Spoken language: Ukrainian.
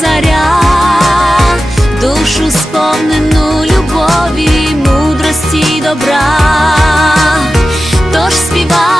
заря, душу сповнену любові, мудрості і добра, тож співай.